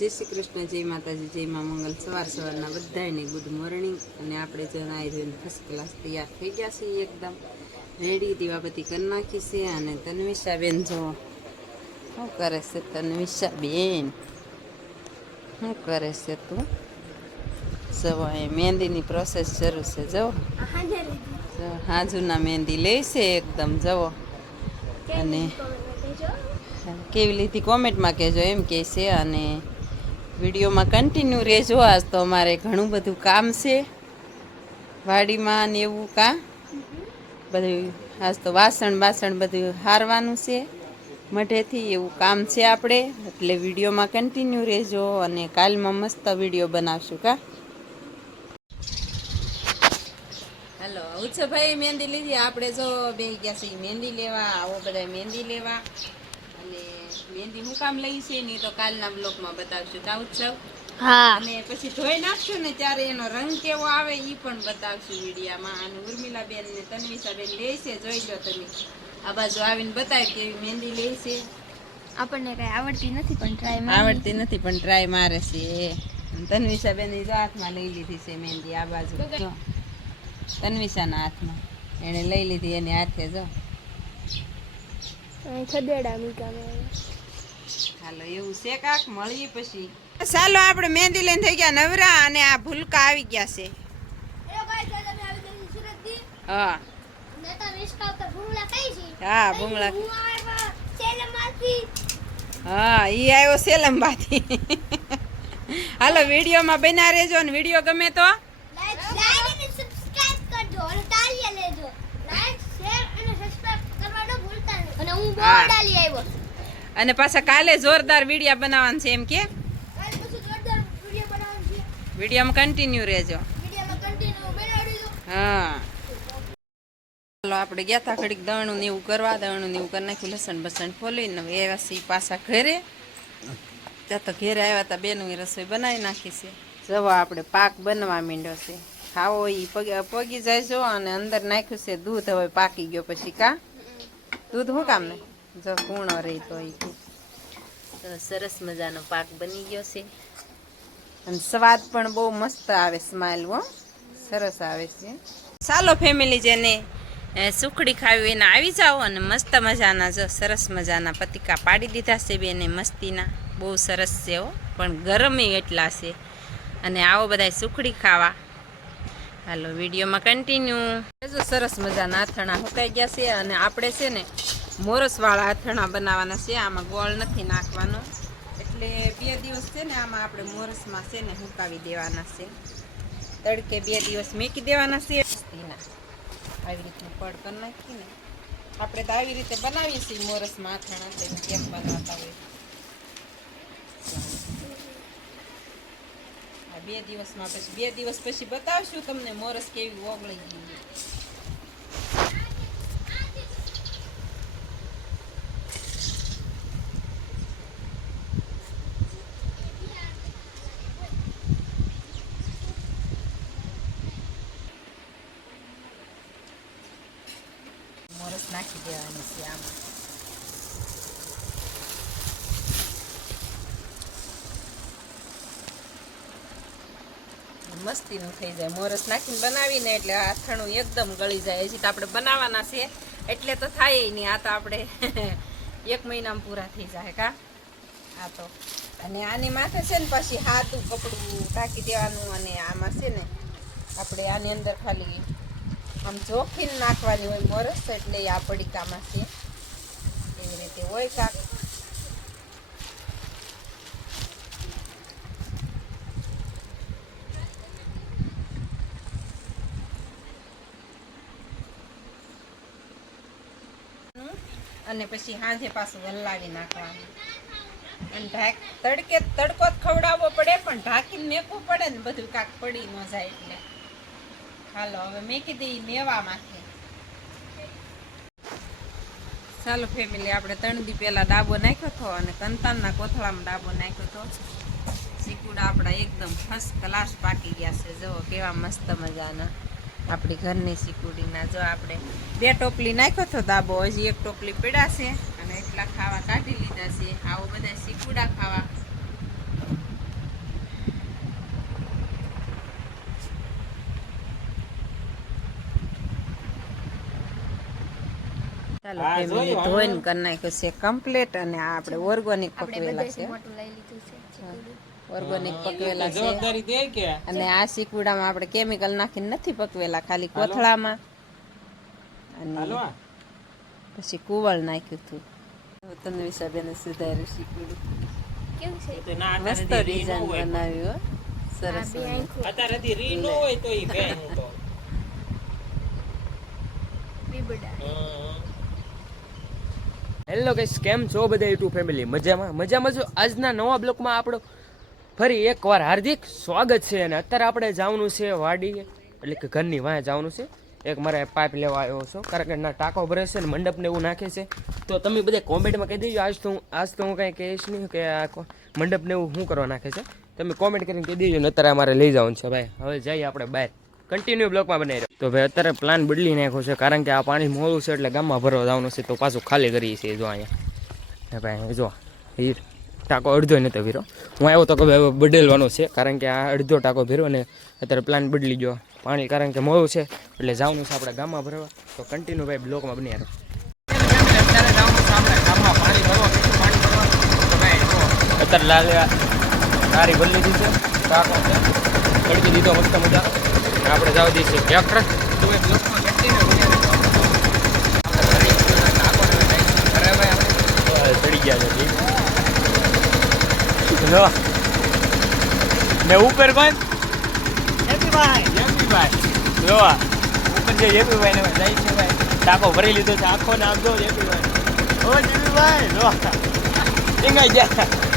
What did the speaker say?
જય શ્રી કૃષ્ણ જય માતાજી જય મા મંગલ. સવાર સવારના બધાને ગુડ મોર્નિંગ અને આપણે જણાવી જોઈને ફર્સ્ટ ક્લાસ તૈયાર થઈ ગયા છીએ એકદમ. રેડી દીવાબત્તી કરી નાખી છે અને તન્વિષાબેન જો શું કરે છે તન્વિષાબેન? શું કરે છે તું? જવો એ મહેંદીની પ્રોસેસ શરૂ છે જવો હાજુના મહેંદી લે છે એકદમ જવો અને કેવી લીધી? કોમેન્ટમાં કહેજો એમ કહે છે અને વિડીયોમાં કન્ટિન્યુ રહેજો. આજ તો અમારે ઘણું બધું કામ છે. વાડીમાં ને એવું કા? બધું આજ તો વાસણ બાસણ બધું હારવાનું છે. મઢેથી એવું કામ છે આપણે. એટલે વિડીયોમાં કન્ટિન્યુ રહેજો અને કાલમાં મસ્ત વીડિયો બનાવશું કા? હેલો આવું મહેંદી લીધી. આપણે જો બે ગયા છીએ. મહેંદી લેવા, આવો બધા મહેંદી લેવા. મહેંદી હું કામ લઈ છે ને તો કાલના બ્લોકમાં બતાવશું. કા ઉત્સવ હા. અને પછી ધોઈ નાખશું ને ત્યારે એનો રંગ કેવો આવે એ પણ બતાવશું વિડીયામાં. અને ઉર્મિલાબેન ને તન્વિષાબેન લે છે જોઈ લો તમે. આ બાજુ આવીને બતાવી કેવી મહેંદી લે છે. આપણને કઈ આવડતી નથી પણ ટ્રાય આવડતી નથી પણ ટ્રાય મારે છે. અને તન્વિષાબેન જો હાથમાં લઈ લીધી છે મહેંદી આ બાજુ. જો. તન્વિષાના હાથમાં. એને લઈ લીધી એની હાથે જો. ખદેડા મીકા હાલો એવું છે કાક? મળીએ પછી. ચાલો આપણે મહેંદી લઈને થઈ ગયા નવરા અને આ ભૂલકા આવી ગયા છે. હા. હા ભૂંગળા. હા ઈ આવ્યો સેલમબાથી હાલો વિડીયોમાં બના રહેજો ને વીડિયો ગમે તો હું હા. ડાલી આવ્યો અને પાછા કાલે જોરદાર વિડિયા બનાવવાનું છે એમ કે? કાલે પછી જોરદાર વીડિયો બનાવવાનો છે. વિડીયોમાં કન્ટિન્યુ રહેજો. વિડીયોમાં કન્ટિન્યુ બનાવી હા. ચાલો આપણે ગયા હતા ઘડીક દણું ને એવું કરવા દણું ને એવું કરી નાખ્યું લસણ બસણ ફોલીને હવે આવ્યા છીએ પાછા ઘરે. ત્યાં તો ઘરે આવ્યા હતા બેનું રસોઈ બનાવી નાખી છે. જવા આપણે પાક બનવા માંડ્યો છે. ખાવો એ પગ પગી જાય છો અને અંદર નાખ્યું છે દૂધ હવે પાકી ગયો પછી કા. દૂધ શું કામ ને? જો કૂણો રહી તો તો સરસ મજાનો પાક બની ગયો છે. અને સ્વાદ પણ બહુ મસ્ત આવે સ્માઇલ હો. સરસ આવે છે. ચાલો ફેમિલી જેને સુખડી ખાવી એને આવી જાઓ અને મસ્ત મજાના જો સરસ મજાના પતિકા પાડી દીધા છે બેને મસ્તીના. બહુ સરસ છે હો પણ ગરમી એટલા છે. અને આવો બધા સુખડી ખાવા. હાલો, વિડીયોમાં કન્ટિન્યુ જો સરસ મજાના આથણા સુકાઈ ગયા છે અને આપણે છે ને મોરસવાળા આથણા બનાવવાના છે. આમાં ગોળ નથી નાખવાનો. એટલે બે દિવસ છે ને આમાં આપણે મોરસમાં છે ને હુકાવી દેવાના છે. તડકે બે દિવસ મેકી દેવાના છે. આવી રીતનું પડ કરી નાખીને આપણે તો આવી રીતે બનાવીએ છીએ મોરસમાં આથણા છે કેમ બનાવતા હોય. બે દિવસમાં પછી, બે દિવસ પછી બતાવશું તમને મોરસ કેવી ઓગળી ગઈ. મોરસ નાખી દેવાની છે આમાં. મસ્તીનું થઈ જાય. મોરસ નાખીને બનાવીને એટલે આ અથાણું એકદમ ગળી જાય. હજી તો આપણે બનાવવાના છે. એટલે તો થાય નહીં. આ તો આપણે એક મહિનામાં પૂરા થઈ જાય કા? આ તો. અને આની માથે છે ને પછી હાથું કપડું ઢાંકી દેવાનું અને આમાં છે ને આપણે આની અંદર ખાલી આમ જોખીને નાખવાની હોય મોરસ એટલે આ પડીકામાં છે. એવી રીતે હોય કાક. અને પછી સાંજે પાછું હલાવી નાખવાનું. અને ઢાક, તડકે તડકો જ ખવડાવવો પડે, પણ ઢાંકીને મેકવું પડે ને બધું કાંક પડી ન જાય એટલે. હાલો, હવે મેકી દઈ મેવા માથે ચાલો ફેમિલી આપણે ત્રણ દી પહેલાં ડાબો નાખ્યો હતો અને કંતાનના કોથળામાં ડાબો નાખ્યો હતો. સીકુડા આપણા એકદમ ફર્સ્ટ ક્લાસ પાકી ગયા છે. જુઓ કેવા મસ્ત મજાના. આપણી ઘરની સિકુડીના જો આપણે બે ટોપલી નાખ્યો હતો દાબો હજી એક ટોપલી પીડાશે અને એટલા ખાવા કાઢી લીધા છે. આવો બધા સિકુડા ખાવા. ચાલો કરી નાખ્યું છે કમ્પ્લીટ અને આપણે ઓર્ગોનિક પકવેલા છે. ઓર્ગોનિક પકવેલા છે. જવાબદારી દે કે? અને આ શીકુડામાં આપણે કેમિકલ નાખીને નથી પકવેલા ખાલી કોથળામાં. અને પછી કુવળ નાખ્યું હતું. તને વિશાબેને સુધાર્યું શીકુડું કેવું છે? મસ્ત ડિઝાઇન બનાવ્યું હો. સરસ અત્યારે રી ન હોય તો ઈ તો. બીબડા હેલો ગાઈસ કેમ છો બધા યુટ્યુબ ફેમિલી? મજામાં? મજામાં છો? આજના નવા બ્લોકમાં આપણો ફરી એકવાર હાર્દિક સ્વાગત છે અને અત્યારે આપણે જવાનું છે વાડી એટલે કે ઘરની વાંહે જવાનું છે. એક મારે પાઇપ લેવા આવ્યો છો. કારણ કે ના ટાંકો ભરે છે ને મંડપને એવું નાખે છે. તો તમે બધા કોમેન્ટમાં કહી દેજો, આજ તો હું આજ તો હું કાંઈ કહીશ નહીં કે આ મંડપને એવું શું કરવા નાખે છે. તમે કોમેન્ટ કરીને કહી દેજો ને અત્યારે અમારે લઈ જવાનું છે ભાઈ. હવે જઈએ આપણે બહાર. કન્ટિન્યુ બ્લોકમાં બનાવી રહ્યો. તો ભાઈ અત્યારે પ્લાન બદલી નાખ્યો છે. કારણ કે આ પાણી મોડું છે એટલે ગામમાં ભરવા જવાનું છે. તો પાછું ખાલી કરીએ છીએ જો અહીંયા. ભાઈ જો એ ટાંકો અડધો નહોતો ભીરો હું આવ્યો તો કે બદલવાનો છે, કારણ કે આ અડધો ટાંકો ભીરો અને અત્યારે પ્લાન બદલી ગયો. પાણી, કારણ કે મોડું છે, એટલે જવાનું છે આપણે ગામમાં ભરવા. તો કન્ટિન્યુ ભાઈ બ્લોકમાં બની આવ્યો અત્યારે જવાનું સારી ભરી લીધી છે, ટાંકો દીધો, મસ્ત મજા આપણે જવા દઈએ છીએ ટ્રેક્ટર તો એ બ્લોકમાં કન્ટિન્યુ બની રહ્યો આપણે ઘરે ગયો ટાંકો ને જઈશું ઘરે ભાઈ આપણે ચડી ગયા છે જો. ને ઉપર કોણ? હેપીભાઈ. હેપીભાઈ. જો ઉપર જે હેપીભાઈ ને જાય છે ભાઈ. ટાંકો ભરી લીધો છે. આખો નામ જો હેપીભાઈ. ઓ હેપીભાઈ. જો ઈંગાઈ ગયા?